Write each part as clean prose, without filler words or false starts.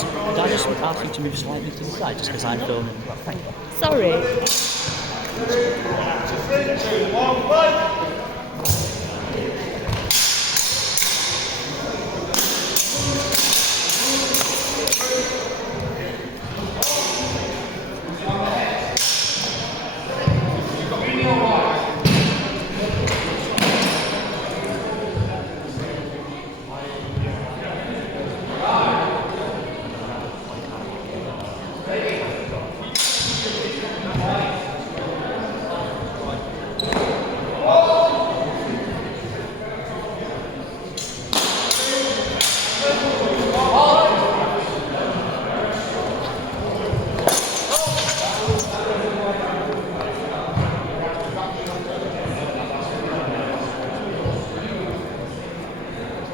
Could I just ask you to move slightly to the side, just because I'm filming? Thank you. Sorry.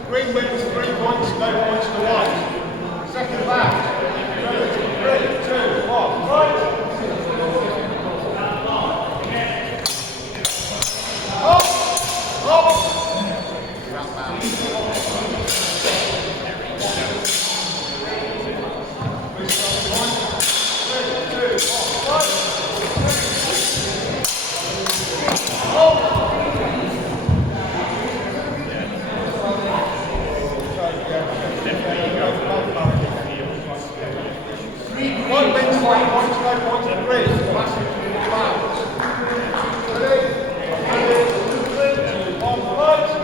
Green wins 3 points, no points to white. Second back. 3, 2, 1. Right. One wins 3 points, no points to Green. Ready? 2, 1, right.